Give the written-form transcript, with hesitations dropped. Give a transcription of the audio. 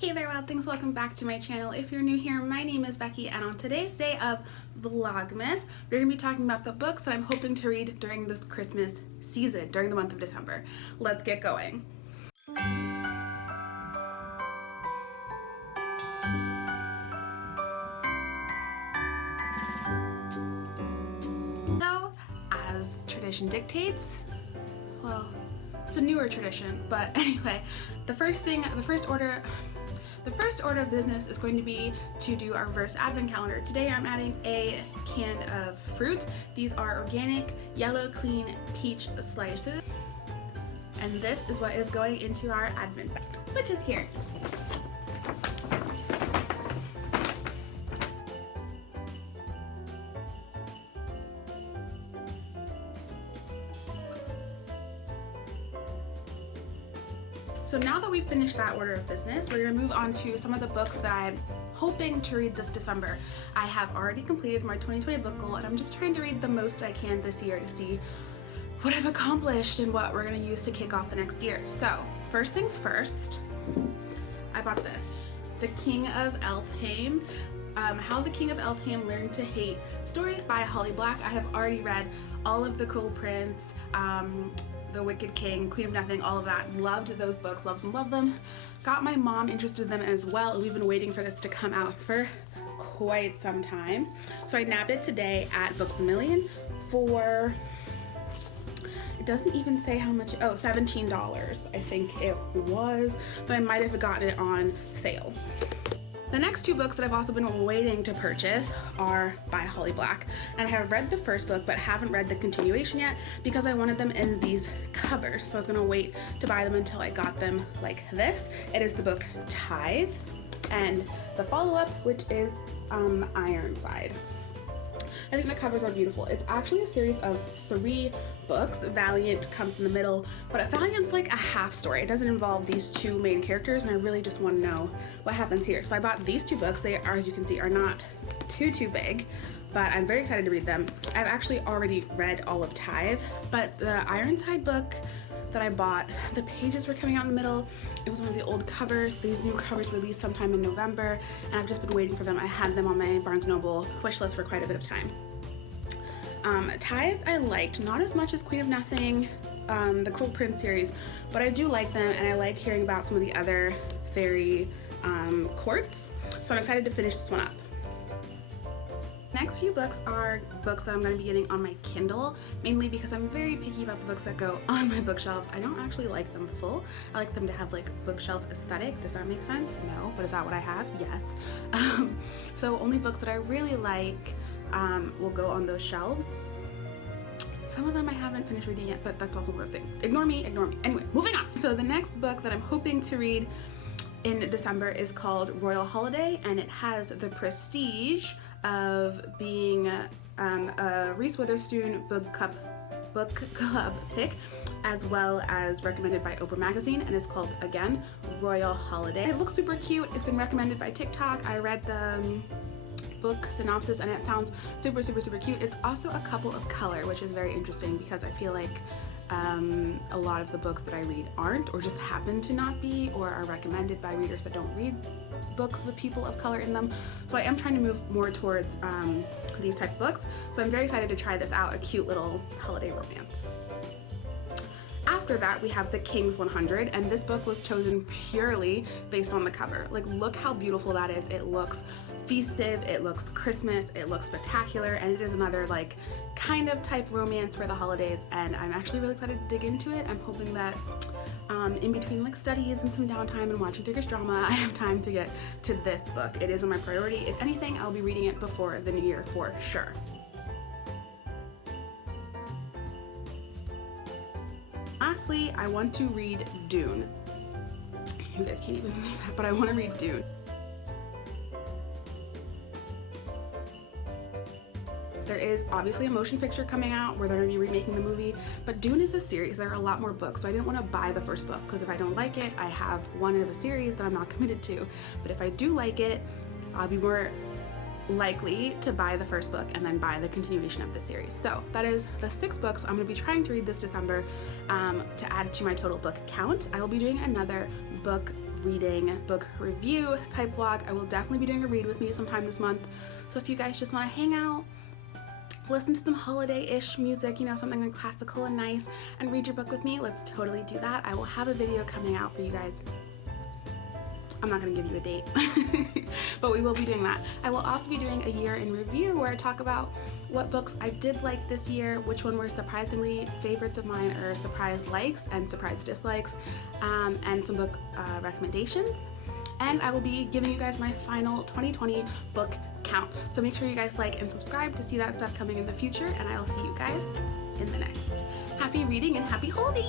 Hey there, wild things, welcome back to my channel. If you're new here, my name is Becky, and on today's day of Vlogmas, we're going to be talking about the books that I'm hoping to read during this Christmas season, during the month of December. Let's get going. So, as tradition dictates, well, it's a newer tradition, but anyway, the first order of business is going to be to do our reverse advent calendar. Today I'm adding a can of fruit. These are organic, yellow, clean peach slices. And this is what is going into our advent bag, which is here. So now that we've finished that order of business, we're going to move on to some of the books that I'm hoping to read this December. I have already completed my 2020 book goal, and I'm just trying to read the most I can this year to see what I've accomplished and what we're going to use to kick off the next year. So first things first, I bought this, The King of Elfhame. How the King of Elfhame Learned to Hate, stories by Holly Black. I have already read all of The Cruel Prince, The Wicked King, Queen of Nothing, all of that. Loved those books, loved them, loved them. Got my mom interested in them as well. We've been waiting for this to come out for quite some time. So I nabbed it today at Books A Million for, it doesn't even say how much, oh, $17 I think it was, but I might have gotten it on sale. The next two books that I've also been waiting to purchase are by Holly Black, and I have read the first book but haven't read the continuation yet because I wanted them in these covers, so I was going to wait to buy them until I got them like this. It is the book Tithe and the follow-up, which is Ironside. I think the covers are beautiful. It's actually a series of 3 books. Valiant comes in the middle, but Valiant's like a half story. It doesn't involve these 2 main characters, and I really just want to know what happens here. So I bought these 2 books. They are, as you can see, are not too big, but I'm very excited to read them. I've actually already read all of Tithe, but the Ironside book that I bought, the pages were coming out in the middle. It was one of the old covers. These new covers released sometime in November, and I've just been waiting for them. I had them on my Barnes & Noble wish list for quite a bit of time. Tithe I liked, not as much as Queen of Nothing, the Cruel Prince series, but I do like them, and I like hearing about some of the other fairy courts, so I'm excited to finish this one up. Next few books are books that I'm going to be getting on my Kindle, mainly because I'm very picky about the books that go on my bookshelves. I don't actually like them full. I like them to have like bookshelf aesthetic. Does that make sense? No, but is that what I have? Yes. So only books that I really like will go on those shelves. Some of them I haven't finished reading yet, but that's a whole other thing. Ignore me, ignore me. Anyway, moving on. So the next book that I'm hoping to read in December is called Royal Holiday, and it has the prestige of being a Reese Witherspoon book club pick, as well as recommended by Oprah Magazine, and it's called, again, Royal Holiday. It looks super cute. It's been recommended by TikTok. I read the book synopsis and it sounds super cute. It's also a couple of color, which is very interesting because I feel like a lot of the books that I read aren't, or just happen to not be, or are recommended by readers that don't read books with people of color in them. So I am trying to move more towards these type of books. So I'm very excited to try this out, a cute little holiday romance. After that, we have The King's 100, and this book was chosen purely based on the cover. Like, look how beautiful that is. It looks festive, it looks Christmas, it looks spectacular, and it is another like kind of type romance for the holidays, and I'm actually really excited to dig into it. I'm hoping that in between like studies and some downtime and watching Turkish drama, I have time to get to this book. It is my priority. If anything, I'll be reading it before the new year for sure. Lastly, I want to read Dune. You guys can't even see that, but I want to read Dune. There is obviously a motion picture coming out where they're going to be remaking the movie, but Dune is a series. There are a lot more books, so I didn't want to buy the first book because if I don't like it, I have one of a series that I'm not committed to. But if I do like it, I'll be more likely to buy the first book and then buy the continuation of the series. So that is the 6 books I'm going to be trying to read this December to add to my total book count. I will be doing another book reading book review type vlog. I will definitely be doing a read with me sometime this month. So if you guys just want to hang out, listen to some holiday-ish music, you know, something like classical and nice, and read your book with me, let's totally do that. I will have a video coming out for you guys. I'm not gonna give you a date, but we will be doing that. I will also be doing a year in review where I talk about what books I did like this year, which one were surprisingly favorites of mine or surprise likes and surprise dislikes, and some book recommendations. And I will be giving you guys my final 2020 book count. So make sure you guys like and subscribe to see that stuff coming in the future, and I will see you guys in the next. Happy reading and happy holidays!